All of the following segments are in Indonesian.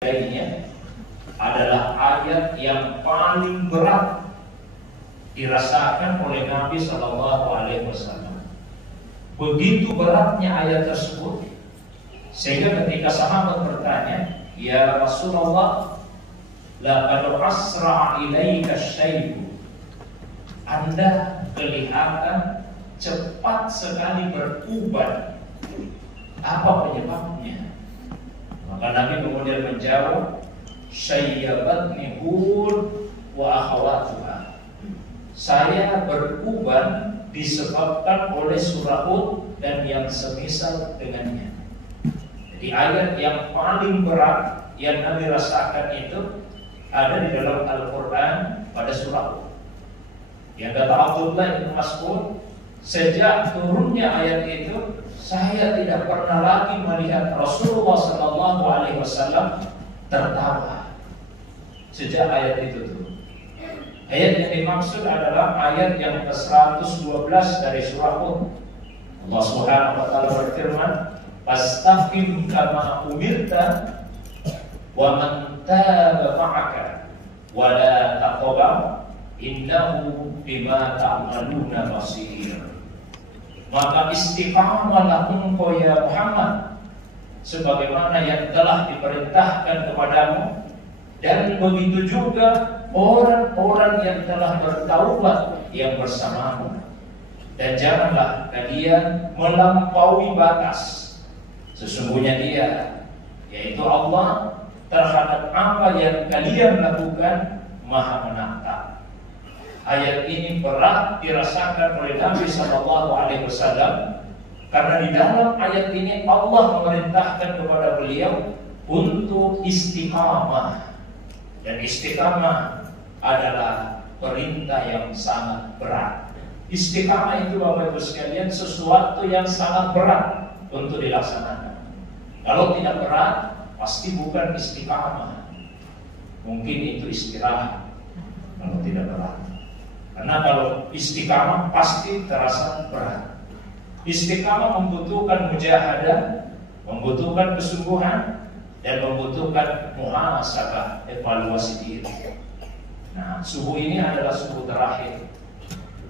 Lainnya adalah ayat yang paling berat dirasakan oleh Nabi Shallallahu Alaihi Wasallam. Begitu beratnya ayat tersebut sehingga ketika sahabat bertanya, "Ya Rasulullah, laqad asra'a ilaika syai'un." Anda kelihatan cepat sekali beruban. Apa penyebabnya? Maka Nabi kemudian menjawab, "Syayyabatni Hud wa akhawatuha." Saya beruban disebabkan oleh surah Hud dan yang semisal dengannya. Jadi ayat yang paling berat yang Nabi rasakan itu ada di dalam Al-Quran pada surah Hud. Yang kata Abdullah bin Mas'ud, sejak turunnya ayat itu saya tidak pernah lagi melihat Rasulullah Sallallahu Alaihi Wasallam tertawa sejak ayat itu turun. Ayat yang dimaksud adalah ayat yang ke-112 dari surah Hud. Allah Subhanahu Wa Taala berfirman, "Fastaqim kama umirta, wa man taba ma'aka, wa la taqwa, innahu bima ta'maluna basir." Maka istiqamalah engkau ya Muhammad sebagaimana yang telah diperintahkan kepadamu, dan begitu juga orang-orang yang telah bertaubat yang bersamamu, dan janganlah kalian melampaui batas. Sesungguhnya Dia, yaitu Allah, terhadap apa yang kalian lakukan Maha menatap. Ayat ini berat dirasakan oleh Nabi Sallallahu Alaihi Wasallam karena di dalam ayat ini Allah memerintahkan kepada beliau untuk istiqamah, dan istiqamah adalah perintah yang sangat berat. Istiqamah itu Bapak Ibu sekalian sesuatu yang sangat berat untuk dilaksanakan. Kalau tidak berat pasti bukan istiqamah, mungkin itu istirahat kalau tidak berat. Karena kalau istiqamah pasti terasa berat. Istiqamah membutuhkan mujahadah, membutuhkan kesungguhan, dan membutuhkan muhasabah, evaluasi diri. Nah, subuh ini adalah subuh terakhir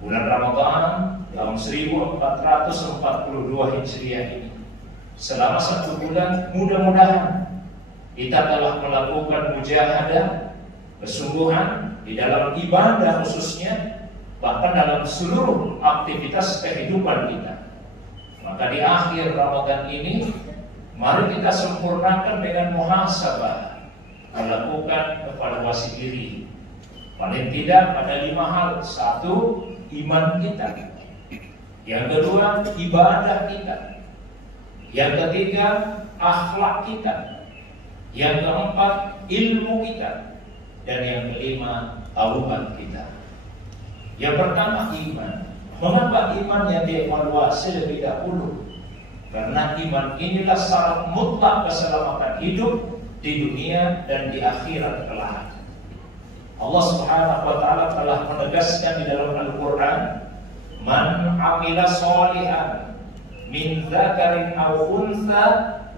bulan Ramadan tahun 1442 Hijriah ini. Selama 1 bulan mudah-mudahan kita telah melakukan mujahadah, kesungguhan di dalam ibadah khususnya, bahkan dalam seluruh aktivitas kehidupan kita. Maka di akhir Ramadan ini mari kita sempurnakan dengan muhasabah, melakukan evaluasi diri. Paling tidak ada 5 hal. 1, iman kita. Yang kedua, ibadah kita. Yang ketiga, akhlak kita. Yang keempat, ilmu kita. Dan yang kelima, taubat kita. Yang pertama, iman. Mengapa iman yang dievaluasi lebih dahulu? Karena iman inilah syarat mutlak keselamatan hidup di dunia dan di akhirat kelak. Allah Subhanahu wa Ta'ala telah menegaskan di dalam Al-Quran, "Man amila sholihan min dzakarin aw untha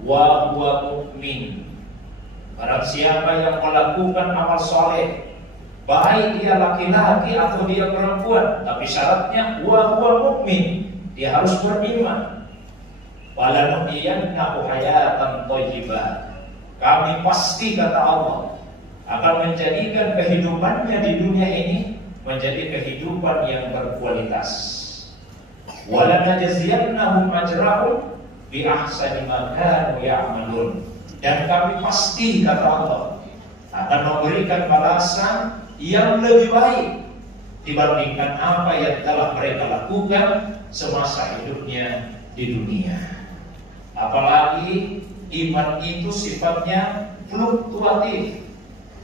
wa huwa mu'min." Barang siapa yang melakukan amal soleh, baik dia laki-laki atau dia perempuan, tapi syaratnya wa huwa mu'min, dia harus beriman. "Walanuhyiyannahu hayatan thayyibah." Kami pasti, kata Allah, akan menjadikan kehidupannya di dunia ini menjadi kehidupan yang berkualitas. "Walanajziyannahum ajrahum bi ahsani ma kanu ya'malun." Dan kami pasti, kata Allah, akan memberikan balasan yang lebih baik dibandingkan apa yang telah mereka lakukan semasa hidupnya di dunia. Apalagi iman itu sifatnya fluktuatif.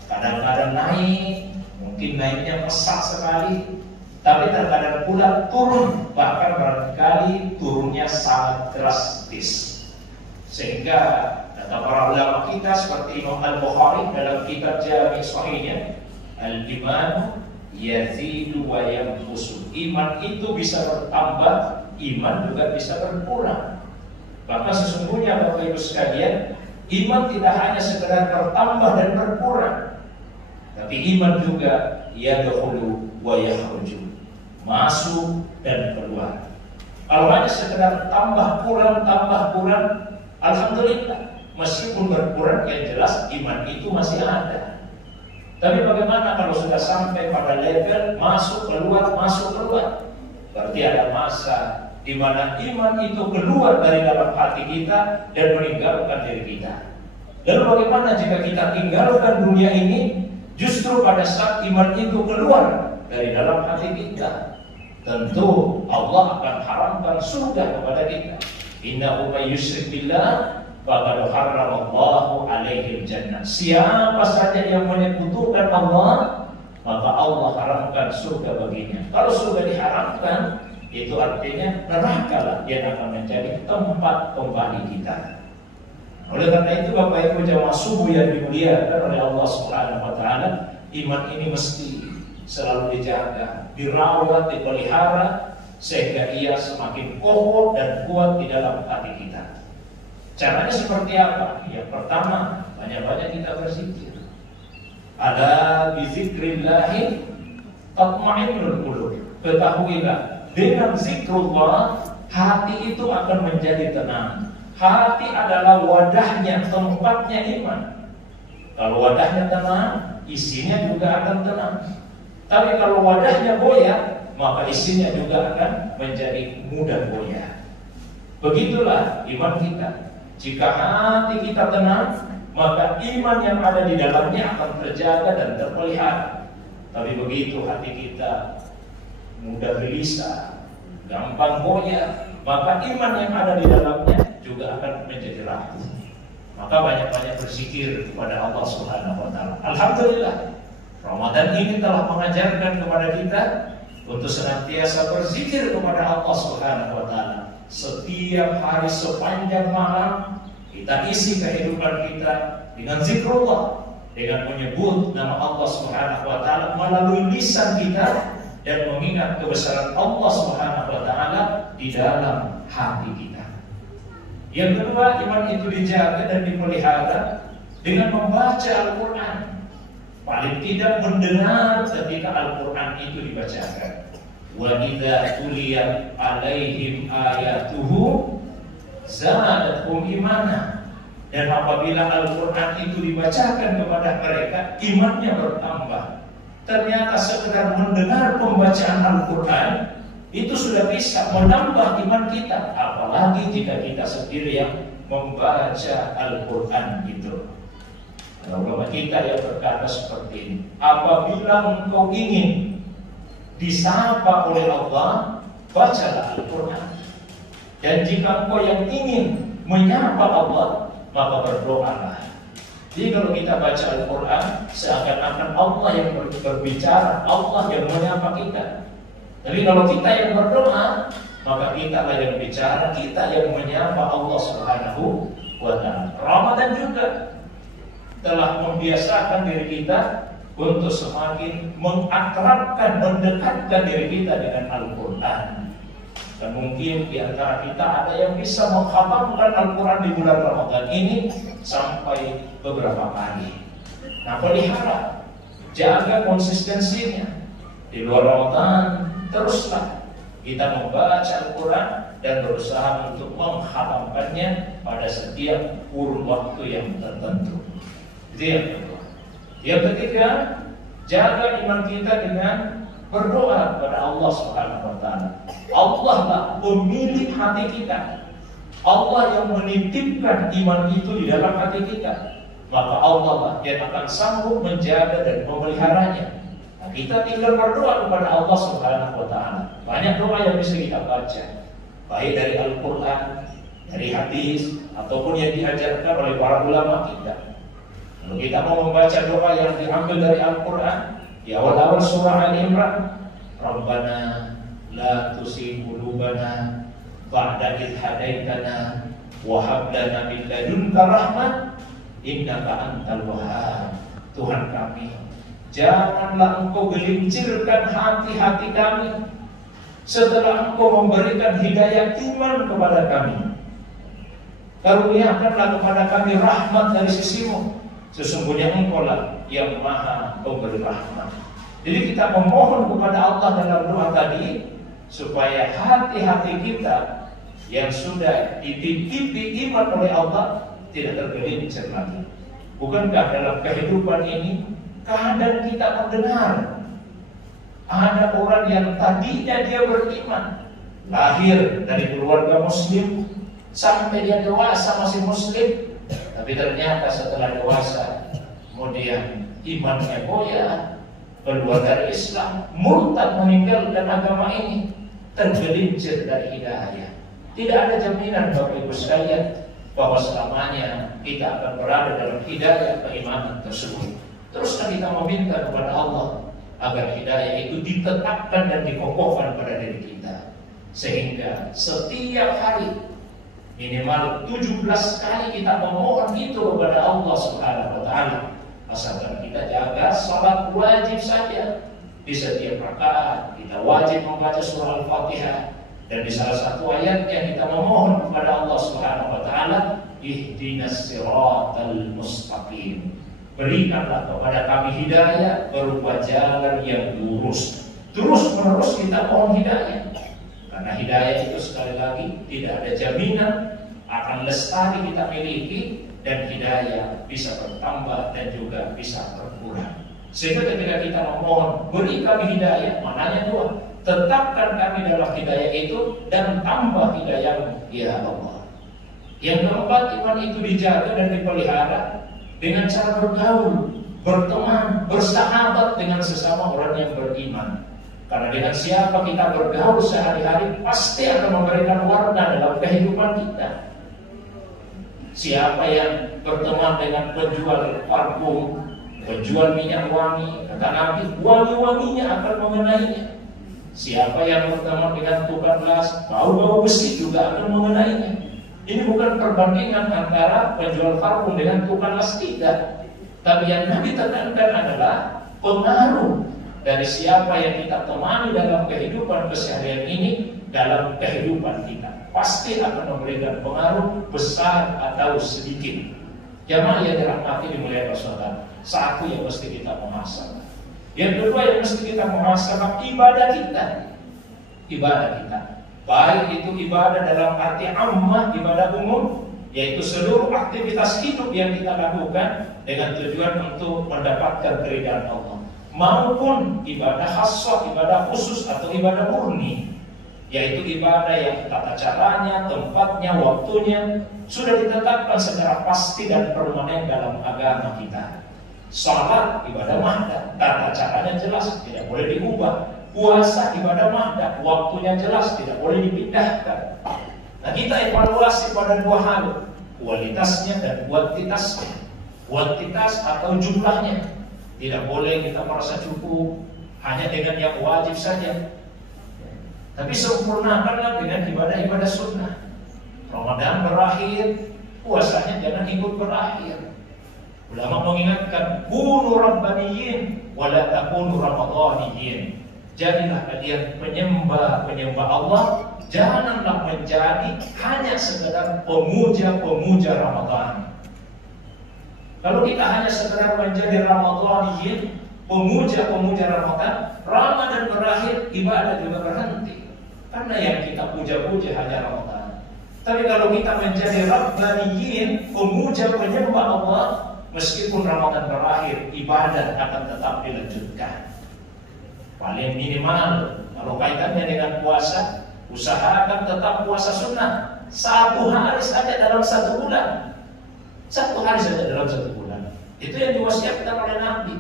Kadang-kadang naik, mungkin naiknya pesat sekali, tapi terkadang pula turun, bahkan barangkali turunnya sangat drastis. Sehingga kata para ulama kita seperti Imam Al-Bukhari dalam kitab Jami' Sahihnya, "Al-iman yazidu wa yanqusu." Iman itu bisa bertambah, iman juga bisa berkurang. Maka sesungguhnya Bapak Ibu sekalian, Iman tidak hanya sekedar bertambah dan berkurang, tapi iman juga yadkhulu wa yakhruju, masuk dan keluar. Kalau hanya sekedar tambah kurang, alhamdulillah, meskipun berkurang yang jelas iman itu masih ada. Tapi bagaimana kalau sudah sampai pada level masuk keluar? Berarti ada masa di mana iman itu keluar dari dalam hati kita dan meninggalkan diri kita. Lalu bagaimana jika kita tinggalkan dunia ini justru pada saat iman itu keluar dari dalam hati kita? Tentu Allah akan haramkan surga kepada kita. Innahu may yusyrik billah faqad harramallahu alaihi jannah. Siapa saja yang menyekutukan Allah, maka Allah haramkan surga baginya. Kalau surga diharamkan, itu artinya neraka lah yang akan menjadi tempat kembali kita. Oleh karena itu Bapak Ibu jamaah subuh yang dimuliakan oleh Allah Subhanahu wa taala, iman ini mesti selalu dijaga, dirawat, dipelihara sehingga ia semakin kokoh dan kuat di dalam hati kita. Caranya seperti apa? Yang pertama, banyak-banyak kita berzikir. Ala bizikrillahi tatma'innul qulub. Ketahuilah, dengan zikrullah hati itu akan menjadi tenang. Hati adalah wadahnya, tempatnya iman. Kalau wadahnya tenang, isinya juga akan tenang. Tapi kalau wadahnya goyah, maka isinya juga akan menjadi mudah goyah. Begitulah iman kita. Jika hati kita tenang, maka iman yang ada di dalamnya akan terjaga dan terpelihara. Tapi begitu hati kita mudah gelisah, gampang goyah, maka iman yang ada di dalamnya juga akan menjadi rapuh. Maka banyak-banyak berzikir kepada Allah Subhanahu wa taala. Alhamdulillah, Ramadan ini telah mengajarkan kepada kita untuk senantiasa berzikir kepada Allah Subhanahu wa taala. Setiap hari sepanjang malam kita isi kehidupan kita dengan zikrullah, dengan menyebut nama Allah Subhanahu wa taala melalui lisan kita dan mengingat kebesaran Allah Subhanahu wa taala di dalam hati kita. Yang kedua, iman itu dijaga dan dipelihara dengan membaca Al-Qur'an. Paling tidak mendengar ketika Al-Qur'an itu dibacakan. Wa idza tuliyat alaihim ayatuhu zadatuhum imana. Dan apabila Al-Qur'an itu dibacakan kepada mereka, imannya bertambah. Ternyata sekedar mendengar pembacaan Al-Qur'an itu sudah bisa menambah iman kita, apalagi jika kita sendiri yang membaca Al-Qur'an itu. Kalau kita yang berkata seperti ini, apabila engkau ingin disapa oleh Allah, bacalah Al-Qur'an. Dan jika engkau yang ingin menyapa Allah, maka berdoalah. Jadi kalau kita baca Al-Qur'an, seakan-akan Allah yang berbicara, Allah yang menyapa kita. Tapi kalau kita yang berdoa, maka kita yang bicara, kita yang menyapa Allah Subhanahu wa taala. Ramadan juga telah membiasakan diri kita untuk semakin mengakrabkan, mendekatkan diri kita dengan Al-Qur'an. Dan mungkin di antara kita ada yang bisa mengkhatamkan Al-Qur'an di bulan Ramadan ini sampai beberapa kali. Nah, pelihara, jaga konsistensinya. Di luar Ramadan teruslah kita membaca Al-Qur'an dan berusaha untuk menghatamkannya pada setiap kurun waktu yang tertentu. Itu yang kedua. Yang ketiga, jaga iman kita dengan berdoa kepada Allah Subhanahu wa taala. Allah lah pemilik hati kita. Allah yang menitipkan iman itu di dalam hati kita. Maka Allah lah yang akan sanggup menjaga dan memeliharanya. Nah, kita tinggal berdoa kepada Allah Subhanahu wa taala. Banyak doa yang bisa kita baca, baik dari Al-Qur'an, dari hadis, ataupun yang diajarkan oleh para ulama kita. Kalau kita mau membaca doa yang diambil dari Al-Qur'an, di awal-awal surah Al-Imran, Rabbana la tuzigh qulubana ba'da idh hadaitana wa hab lana min ladunka rahmah innaka antal wahhab. Tuhan kami, janganlah Engkau gelincirkan hati-hati kami setelah Engkau memberikan hidayah iman kepada kami. Karuniakanlah kepada kami rahmat dari sisimu. Sesungguhnya Engkau lah yang maha pemberi rahmat. Jadi kita memohon kepada Allah dalam doa tadi supaya hati-hati kita yang sudah dititipi iman oleh Allah tidak tergelincir lagi. Bukankah dalam kehidupan ini kadang kita mendengar ada orang yang tadinya dia beriman, lahir dari keluarga muslim, sampai dia dewasa masih muslim, tapi ternyata setelah dewasa kemudian imannya goyah, keluar dari Islam, murtad, meninggalkan agama ini, tergelincir dari hidayah. Tidak ada jaminan Bapak Ibu sekalian bahwa selamanya kita akan berada dalam hidayah keimanan tersebut. Teruslah kita meminta kepada Allah agar hidayah itu ditetapkan dan dikokohkan pada diri kita, sehingga setiap hari minimal 17 kali kita memohon itu kepada Allah Subhanahu wa taala. Asalkan kita jaga salat wajib saja. Di setiap rakaat kita wajib membaca surah Al-Fatihah, dan di salah satu ayatnya kita memohon kepada Allah Subhanahu wa taala, ihdinas siratal mustaqim. Berikanlah kepada kami hidayah berupa jalan yang lurus. Terus menerus kita mohon hidayah. Karena hidayah itu sekali lagi tidak ada jaminan akan lestari kita miliki, dan hidayah bisa bertambah dan juga bisa berkurang. Sehingga ketika kita memohon beri kami hidayah, maknanya dua, tetapkan kami dalam hidayah itu dan tambah hidayahmu ya Allah. Yang keempat, iman itu dijaga dan dipelihara dengan cara bergaul, berteman, bersahabat dengan sesama orang yang beriman. Karena dengan siapa kita bergaul sehari-hari pasti akan memberikan warna dalam kehidupan kita. Siapa yang berteman dengan penjual parfum, penjual minyak wangi, kata Nabi, wangi-wanginya akan mengenainya. Siapa yang berteman dengan tukang las, bau-bau besi juga akan mengenainya. Ini bukan perbandingan antara penjual parfum dengan tukang las, tidak. Tapi yang Nabi tekankan adalah pengaruh dari siapa yang kita temani dalam kehidupan keseharian ini, dalam kehidupan kita pasti akan memberikan pengaruh besar atau sedikit. Jamaah yang dirahmati dimuliakan Rasulullah, satu yang mesti kita muhasabah. Yang kedua yang mesti kita muhasabah ibadah kita. Ibadah kita, baik itu ibadah dalam arti ammah, ibadah umum, yaitu seluruh aktivitas hidup yang kita lakukan dengan tujuan untuk mendapatkan keridhaan Allah, maupun ibadah khassah, ibadah khusus atau ibadah murni, yaitu ibadah yang tata caranya, tempatnya, waktunya sudah ditetapkan secara pasti dan permanen dalam agama kita. Salat ibadah mahda, tata caranya jelas, tidak boleh diubah. Puasa ibadah mahda, waktunya jelas, tidak boleh dipindahkan. Nah, kita evaluasi pada dua hal, kualitasnya dan kuantitasnya. Kuantitas atau jumlahnya, tidak boleh kita merasa cukup hanya dengan yang wajib saja. Tapi sempurnakanlah dengan ibadah-ibadah sunnah. Ramadan berakhir, puasanya jangan ikut berakhir. Ulama mengingatkan, kunu rabbaniyin wala takunu ramadhaniyin. Jadilah kalian penyembah Allah, janganlah menjadi hanya sekedar pemuja-pemuja Ramadan. Kalau kita hanya sekedar menjadi ramadhaniyin, pemuja-pemuja Ramadan berakhir, ibadah juga berhenti. Karena yang kita puja-puja hanya Ramadan. Tapi kalau kita menjadi rabbaniyin, pemuja penyembah Allah, meskipun Ramadan berakhir, ibadah akan tetap dilanjutkan. Paling minimal, kalau kaitannya dengan puasa, usahakan tetap puasa sunnah. 1 hari saja dalam 1 bulan. 1 hari saja dalam 1 bulan. Itu yang diwasiatkan oleh Nabi.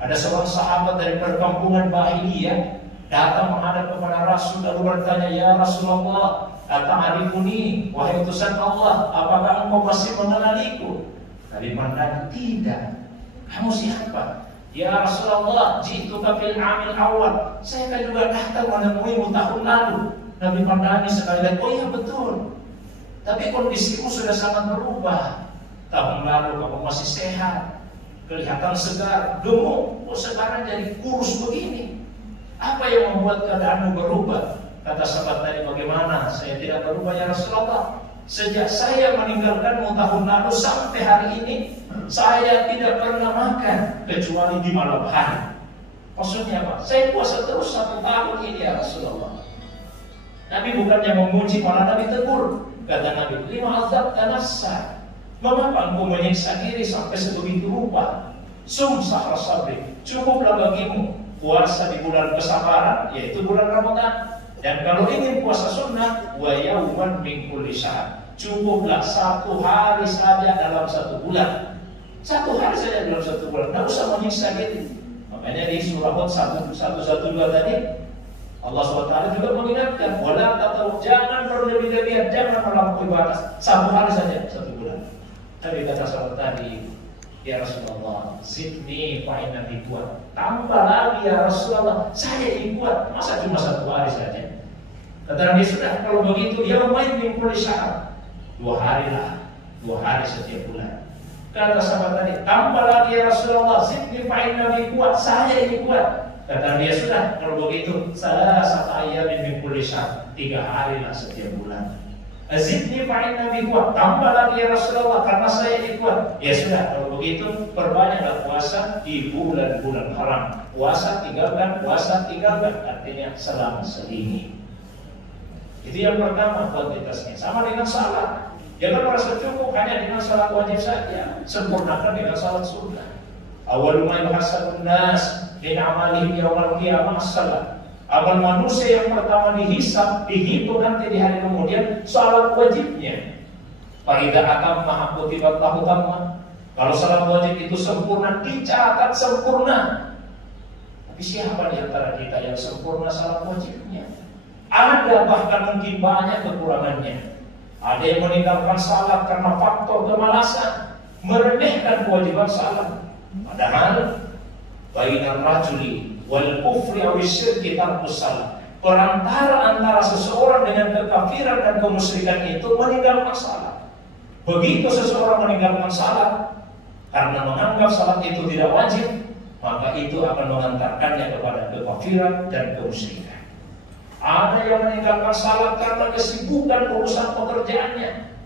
Ada seorang sahabat dari perkampungan Bahiliyah datang menghadap kepada Rasul lalu bertanya, ya Rasulullah, ata'arifuni, wahai utusan Allah, apakah engkau masih mengenaliku? Nabi bertanya, tidak. Kamu siapa? Ya Rasulullah, ji'tuka fil amil awal, saya kan juga datang menemuimu tahun lalu. Nabi bertanya sekali lagi, oh iya betul, tapi kondisimu sudah sangat berubah. Tahun lalu kamu masih sehat, kelihatan segar, gemuk, kok sekarang jadi kurus begini? Apa yang membuat keadaanmu berubah? Kata sahabat tadi, bagaimana? Saya tidak berubah ya Rasulullah. Sejak saya meninggalkanmu tahun lalu sampai hari ini, saya tidak pernah makan kecuali di malam hari. Maksudnya apa? Saya puasa terus 1 tahun ini ya Rasulullah. Nabi bukannya memuji, malah Nabi tegur. Kata Nabi, lima azab tanassa. Mengapa engkau menyiksa diri sampai sebegitu rupa? Sum sahra sabri. Cukuplah bagimu puasa di bulan kesabaran, yaitu bulan Ramadan. Dan kalau ingin puasa sunnah, wa yauman min kulli syahr. Cukuplah 1 hari saja dalam 1 bulan. 1 hari saja dalam 1 bulan. Tidak usah menyiksa diri. Makanya di surah Hud 112 tadi, Allah SWT juga mengingatkan, wala tatau, jangan berlebih-lebihan, jangan melampaui batas. 1 hari saja 1 bulan. Tapi kata sahabat tadi, ya Rasulullah, zidni fa inna kuat. Tambah lagi ya Rasulullah, saya ingin kuat. Masa cuma 1 hari saja? Kata Nabi, sudah kalau begitu yaumain min kulli syahr. 2 hari lah, 2 hari setiap bulan. Kata sahabat tadi, tambah lagi ya Rasulullah, zidni fa inna kuat. Saya ingin kuat. Kata dia, sudah kalau begitu salah satu ayat min kulli syahr. 3 hari lah setiap bulan. Zidni fa inna kuat. Tambah lagi ya Rasulullah karena saya ingin kuat. Ya sudah kalau begitu perbanyaklah puasa di bulan-bulan haram. Puasa tinggalkan, artinya selama selingi. Itu yang pertama kuantitasnya. Sama dengan salat. Jangan merasa cukup hanya dengan salat wajib saja. Sempurnakan dengan salat sunnah. Awal ma yuhasabun nas min amalihim yaumil qiyamah as-salat. Amal manusia yang pertama dihisab, dihitung nanti di hari kemudian salat wajibnya. Fa idza atamma kutibat lahu tamma. Kalau salat wajib itu sempurna, dicatat sempurna. Tapi siapa di antara kita yang sempurna salat wajibnya? Ada bahkan mungkin banyak kekurangannya. Ada yang meninggalkan salat karena faktor kemalasan, meremehkan kewajiban salat. Padahal bainal rajuli wal kufri aw syirki tarkus salat. Perantara antara seseorang dengan kekafiran dan kemusyrikan itu meninggalkan salat. Begitu seseorang meninggalkan salat karena menganggap salat itu tidak wajib, maka itu akan mengantarkannya kepada kekafiran dan kemusyrikan. Ada yang meninggalkan salat karena kesibukan urusan pekerjaannya.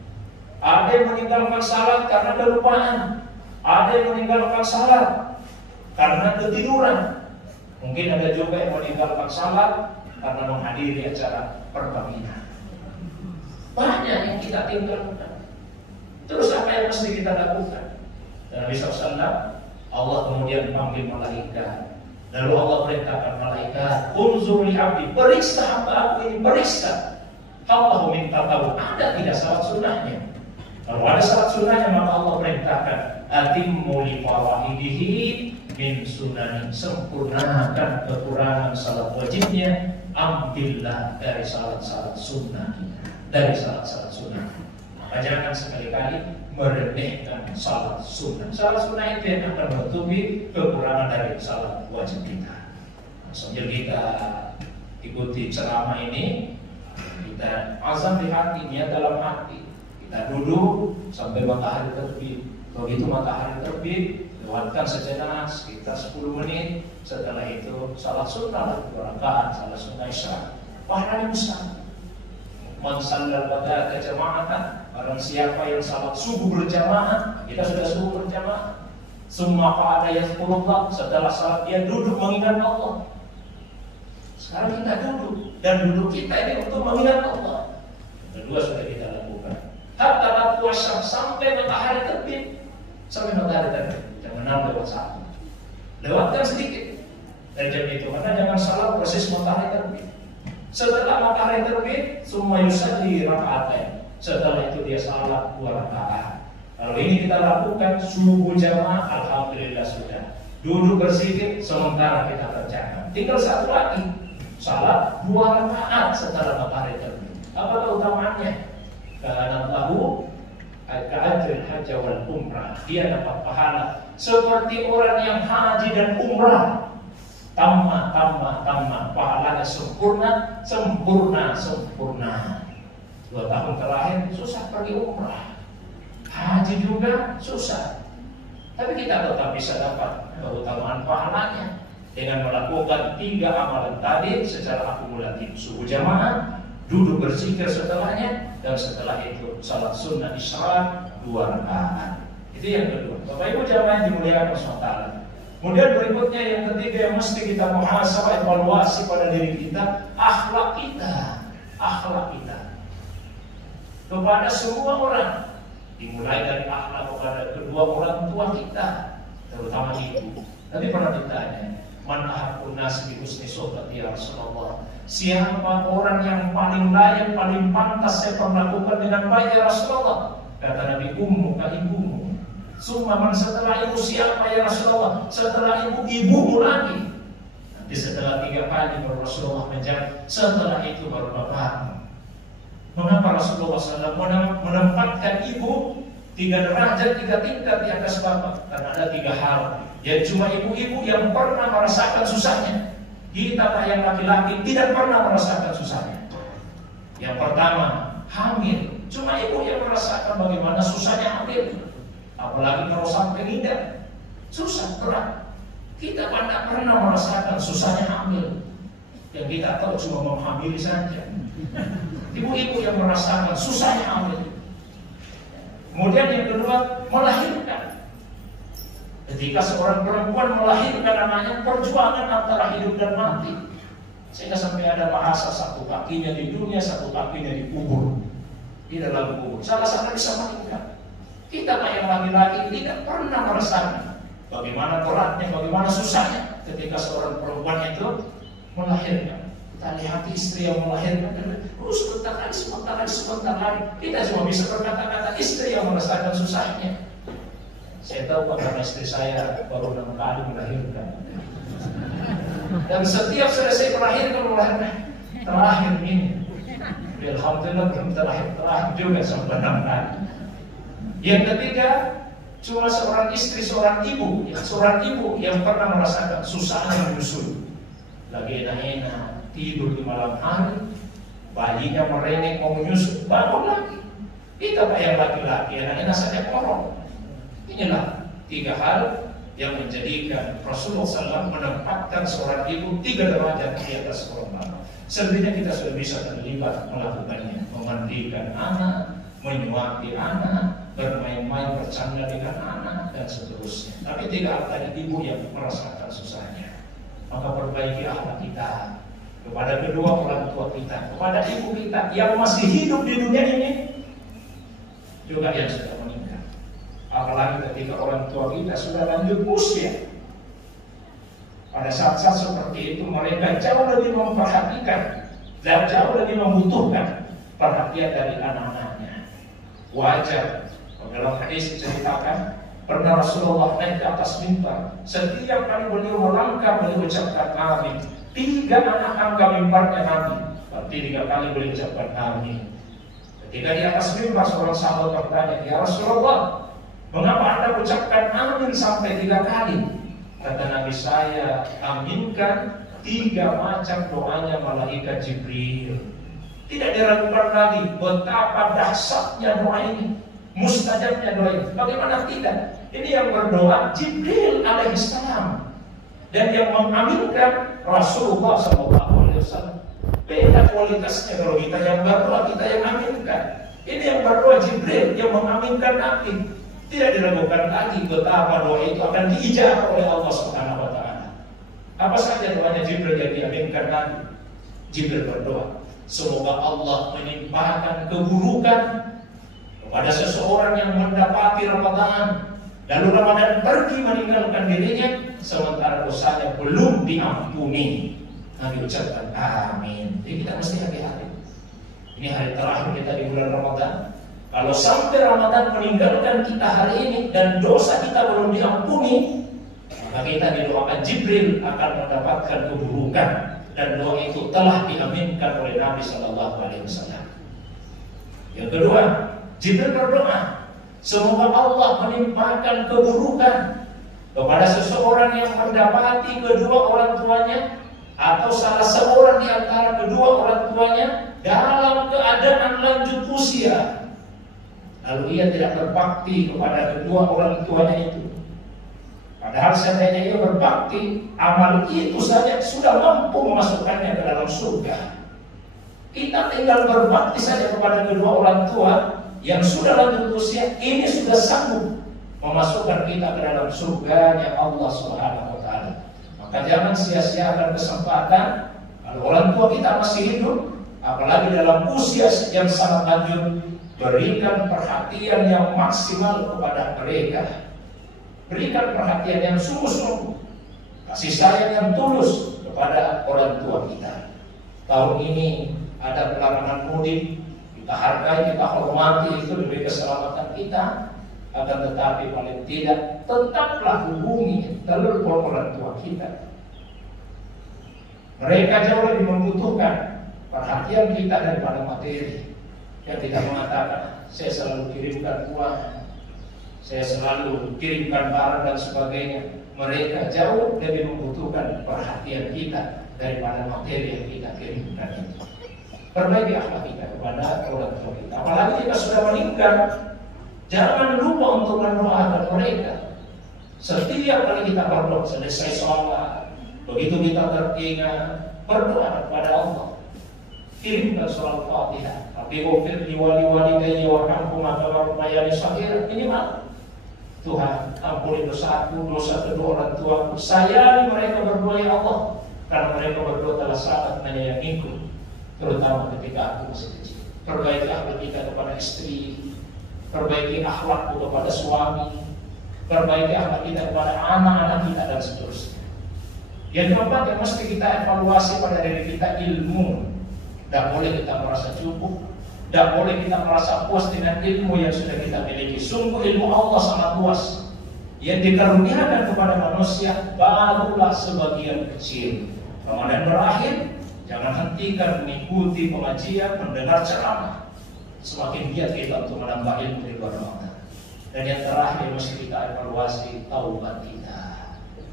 Ada yang meninggalkan salat karena kelupaan. Ada yang meninggalkan salat karena ketiduran. Mungkin ada juga yang meninggalkan salat karena menghadiri acara perkawinan. Banyak yang kita tinggalkan. Terus apa yang mesti kita lakukan? Dan Nabi SAW, Allah kemudian panggil malaikat. Lalu Allah perintahkan malaikat, unzur li abdi, periksa hamba aku ini, periksa. Allah minta tahu ada tidak salat sunnahnya. Kalau ada salat sunnahnya, maka Allah perintahkan, atimmu li faraidihi min sunani, sempurnakan kekurangan salat wajibnya, ambillah dari salat-salat sunnah, dari salat-salat sunnah. Maka jangan sekali-kali meremehkan salat sunnah. Salat sunnah itu yang akan menutupi kekurangan dari salat wajib kita. Sambil kita ikuti ceramah ini, kita azam di hati, niat dalam hati. Kita duduk sampai matahari terbit. Begitu matahari terbit, lewatkan sejenak sekitar 10 menit. Setelah itu salat sunnah 2 rakaat, salat sunnah isya. Pahalanya besar. Man shallal ghadata jama'atan, barang siapa yang salat subuh berjamaah, kita sudah subuh berjamaah. Summa qa'ada yazkurullah, setelah salat dia duduk mengingat Allah. Sekarang kita duduk, dan duduk kita ini untuk mengingat Allah. Kedua sudah kita lakukan. Hatta puasa sampai matahari terbit, sampai matahari terbit. Jangan lewat 1. Lewatkan sedikit dari jam itu, karena jangan salah proses matahari terbit. Setelah matahari terbit, semua yusalli rakaatain. Setelah itu dia salat 2 rakaat. Kalau ini kita lakukan subuh jamaah, alhamdulillah sudah. Duduk berzikir sementara kita kerjakan. Tinggal 1 lagi, salat 2 rakaat setelah matahari terbit. Apa keutamaannya? Karena tahu ajrul haji wal umrah, dia dapat pahala seperti orang yang haji dan umrah. Tamma, pahalanya sempurna. 2 tahun terakhir susah pergi umrah, haji juga susah. Tapi kita tetap bisa dapat keutamaan pahalanya dengan melakukan 3 amalan tadi secara akumulatif. Subuh jamaah, duduk berzikir setelahnya, dan setelah itu salat sunnah isya 2 rakaat. Itu yang kedua. Bapak Ibu jamaah yang dimuliakan Allah. Kemudian berikutnya yang ketiga yang mesti kita muhasabah, evaluasi pada diri kita, akhlak kita. Akhlak kita kepada semua orang, dimulai dari akhlak kepada kedua orang tua kita, terutama ibu. Tadi pernah ditanya, man ahabbun nas bi husni sohbati ya Rasulullah. Siapa orang yang paling layak, paling pantas saya perlakukan dengan baik ya Rasulullah? Kata Nabi, ummuka, ibumu. Summa setelah ibu siapa ya Rasulullah? Setelah ibu, ibumu lagi. Nanti setelah 3 kali baru Rasulullah menjawab, setelah itu baru bapakmu. Mengapa Rasulullah SAW menempatkan ibu 3 derajat, 3 tingkat di atas bapak? Karena ada 3 hal yang cuma ibu-ibu yang pernah merasakan susahnya. Kita yang laki-laki tidak pernah merasakan susahnya. Yang pertama, hamil. Cuma ibu yang merasakan bagaimana susahnya hamil. Apalagi kalau sampai ngidam, susah, berat. Kita tidak pernah merasakan susahnya hamil. Yang kita tahu cuma menghamili saja. Ibu-ibu yang merasakan susahnya hamil. Kemudian yang kedua, melahirkan. Ketika seorang perempuan melahirkan anaknya, perjuangan antara hidup dan mati. Sehingga sampai ada bahasa 1 kakinya di dunia, 1 kakinya di kubur, di dalam kubur. Salah-salah bisa meninggal. Kita yang laki-laki tidak pernah merasakan bagaimana beratnya, bagaimana susahnya ketika seorang perempuan itu melahirkan. Kita lihat istri yang melahirkan, sebentar lagi. Kita cuma bisa berkata-kata istri yang merasakan susahnya. Saya tahu karena istri saya baru 6 kali melahirkan. Dan setiap selesai melahirkan terakhir ini. Alhamdulillah belum terakhir juga sampai 6 kali. Yang ketiga, cuma seorang istri, seorang ibu yang pernah merasakan susahnya menyusui. Lagi enak-enak tidur di malam hari, bayinya merengek mau menyusui, bangun lagi. Kita yang laki-laki enak-enak saja korong. Inilah 3 hal yang menjadikan Rasulullah SAW menempatkan seorang ibu 3 derajat di atas seorang bapak. Selebihnya kita sudah bisa terlibat melakukannya, memandikan anak, menyuapi anak, bermain-main bercanda dengan anak, dan seterusnya. Tapi 3 hal tadi ibu yang merasakan susahnya. Maka perbaiki akhlak kita kepada kedua orang tua kita, kepada ibu kita yang masih hidup di dunia ini, juga yang sudah meninggal. Apalagi ketika orang tua kita sudah lanjut usia. Pada saat-saat seperti itu mereka jauh lebih memperhatikan dan jauh lebih membutuhkan perhatian dari anak-anaknya. Wajar. Dalam hadis diceritakan pernah Rasulullah naik ke atas mimbar. Setiap kali beliau melangkah beliau ucapkan amin. 3 anak angka mimbarnya Nabi. Berarti 3 kali beliau ucapkan amin. Ketika di atas mimbar seorang sahabat bertanya, ya Rasulullah, mengapa Anda ucapkan amin sampai 3 kali? Kata Nabi, saya aminkan 3 macam doanya malaikat Jibril. Tidak diragukan lagi betapa dahsyatnya doa ini, mustajabnya doa ini. Bagaimana tidak? Ini yang berdoa Jibril alaihissalam, dan yang mengaminkan Rasulullah SAW. Beda kualitasnya kalau kita yang berdoa, kita yang aminkan. Ini yang berdoa Jibril, yang mengaminkan Nabi. Tidak diragukan lagi betapa doa itu akan diijabah oleh Allah Subhanahu wa taala. Apa saja doanya Jibril yang diaminkan Nabi? Jibril berdoa, semoga Allah menimpakan keburukan kepada seseorang yang mendapati Ramadan, lalu Ramadan pergi meninggalkan dirinya sementara dosanya belum diampuni. Nabi ucapkan amin. Jadi kita mesti hati-hati. Ini hari terakhir kita di bulan Ramadan. Kalau sampai Ramadan meninggalkan kita hari ini dan dosa kita belum diampuni, maka kita didoakan Jibril akan mendapatkan keburukan, dan doa itu telah diaminkan oleh Nabi SAW. Yang kedua, Jibril berdoa, semoga Allah menimpakan keburukan kepada seseorang yang mendapati kedua orang tuanya atau salah seorang di antara kedua orang tuanya dalam keadaan lanjut usia, lalu ia tidak berbakti kepada kedua orang tuanya itu. Padahal seandainya ia berbakti, amal itu saja sudah mampu memasukkannya ke dalam surga. Kita tinggal berbakti saja kepada kedua orang tua yang sudah lanjut usia, ini sudah sanggup memasukkan kita ke dalam surganya Allah Subhanahu wa Ta'ala. Maka jangan sia-siakan kesempatan. Kalau orang tua kita masih hidup, apalagi dalam usia yang sangat lanjut, berikan perhatian yang maksimal kepada mereka. Berikan perhatian yang sungguh-sungguh, kasih sayang yang tulus kepada orang tua kita. Tahun ini ada pelarangan mudik, kita hargai, kita hormati, itu demi keselamatan kita. Akan tetapi paling tidak tetaplah hubungi telepon orang tua kita. Mereka jauh lebih membutuhkan perhatian kita daripada materi. Yang kita mengatakan, saya selalu kirimkan uang, saya selalu kirimkan barang dan sebagainya. Mereka jauh lebih membutuhkan perhatian kita daripada materi yang kita kirimkan itu. Perbaiki akhlak kita kepada orang tua kita. Apalagi jika sudah meninggal, jangan lupa untuk mendoakan mereka. Setiap kali kita berdoa, selesai sholat, begitu kita teringat, berdoa kepada Allah. Kirimkan surah Al-Fatihah. Rabbi ghfirli wa li walidayya warhamhuma kama rabbayani shaghira. Ini mah Tuhan, ampuni dosaku, dosa kedua orang tuaku. Sayangi mereka berdua ya Allah, karena mereka berdua telah sangat menyayangiku, terutama ketika aku masih kecil. Perbaiki akhlak kita kepada istri, perbaiki akhlakku kepada suami, perbaiki akhlak kita kepada anak-anak kita dan seterusnya. Yang keempat yang mesti kita evaluasi pada diri kita, ilmu. Tidak boleh kita merasa cukup, tidak boleh kita merasa puas dengan ilmu yang sudah kita miliki. Sungguh ilmu Allah sangat luas. Yang dikaruniakan kepada manusia barulah sebagian kecil. Ramadan berakhir, jangan hentikan mengikuti pengajian, mendengar ceramah. Semakin giat kita untuk menambah ilmu di luar Ramadan. Dan yang terakhir mesti kita evaluasi taubat kita.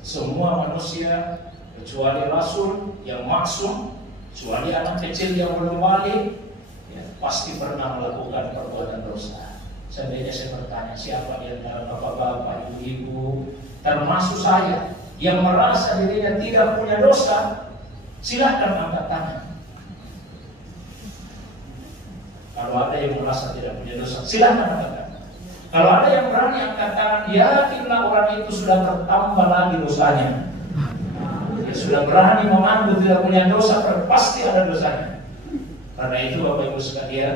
Semua manusia kecuali Rasul yang maksum, kecuali anak kecil yang belum balik, ya, pasti pernah melakukan perbuatan dosa. Seandainya saya bertanya, siapa di antara bapak-bapak, ibu-ibu, termasuk saya, yang merasa dirinya tidak punya dosa, silahkan angkat tangan. Kalau ada yang merasa tidak punya dosa, silahkan angkat tangan. Kalau ada yang berani angkat tangan, yakinlah orang itu sudah bertambah lagi dosanya. Dia sudah berani mengaku tidak punya dosa, pasti ada dosanya. Karena itu Bapak Ibu sekalian,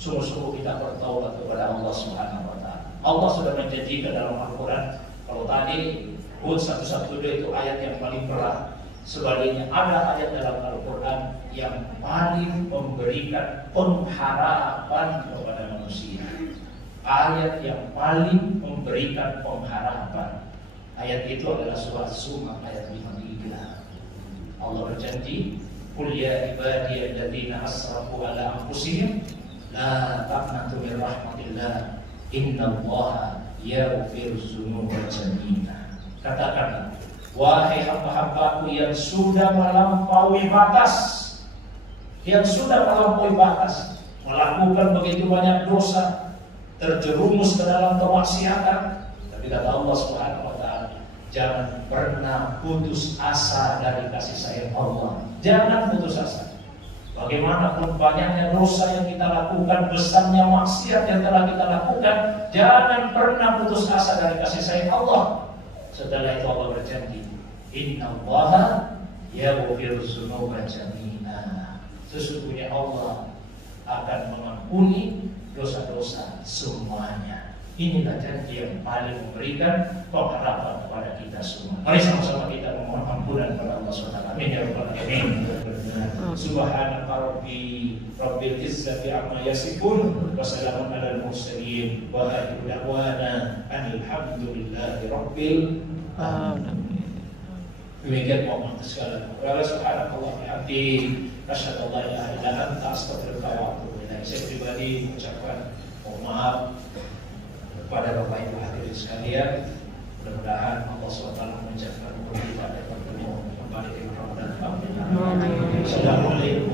sungguh-sungguh kita bertaubat kepada Allah Subhanahu wa Ta'ala. Allah sudah menjanjikan dalam Al-Quran. Kalau tadi Hud 112 itu ayat yang paling berat, sebaliknya ada ayat dalam Al-Quran yang paling memberikan pengharapan kepada manusia. Ayat yang paling memberikan pengharapan. Ayat itu adalah surah Zumar ayat 53. Allah berjanji, "Qul ya ibadiyalladzina asrafu ala anfusihim la taqnatu min rahmatillah innallaha yaghfiru dzunuba jami'a." Katakanlah, wahai hamba-hambaku yang sudah melampaui batas, melakukan begitu banyak dosa, terjerumus ke dalam kemaksiatan, tapi kata Allah Subhanahu wa Ta'ala, jangan pernah putus asa dari kasih sayang Allah. Jangan putus asa. Bagaimanapun banyaknya dosa yang kita lakukan, besarnya maksiat yang telah kita lakukan, jangan pernah putus asa dari kasih sayang Allah. Setelah itu Allah berjanji, innallaha yaghfiru dzunuba jami'a. Sesungguhnya Allah akan mengampuni dosa-dosa semuanya. Inilah janji yang paling memberikan pengharapan kepada kita semua. Mari sama-sama kita memohon ampunan kepada Allah SWT. Amin ya rabbal alamin. Subhanaka rabbil izzati amma yasifun wa salamun alal mursalin wa akhiru da'wana alhamdulillahi rabbil alamin. Demikian mohon segala perkara. Subhanallah bihamdihi asyhadu an la ilaha illa anta astaghfiruka wa atubu ilaik. Saya pribadi mengucapkan mohon maaf kepada Bapak Ibu hadirin sekalian. Mudah-mudahan Allah SWT menjadikan kita dapat bertemu kembali di Ramadan. Assalamualaikum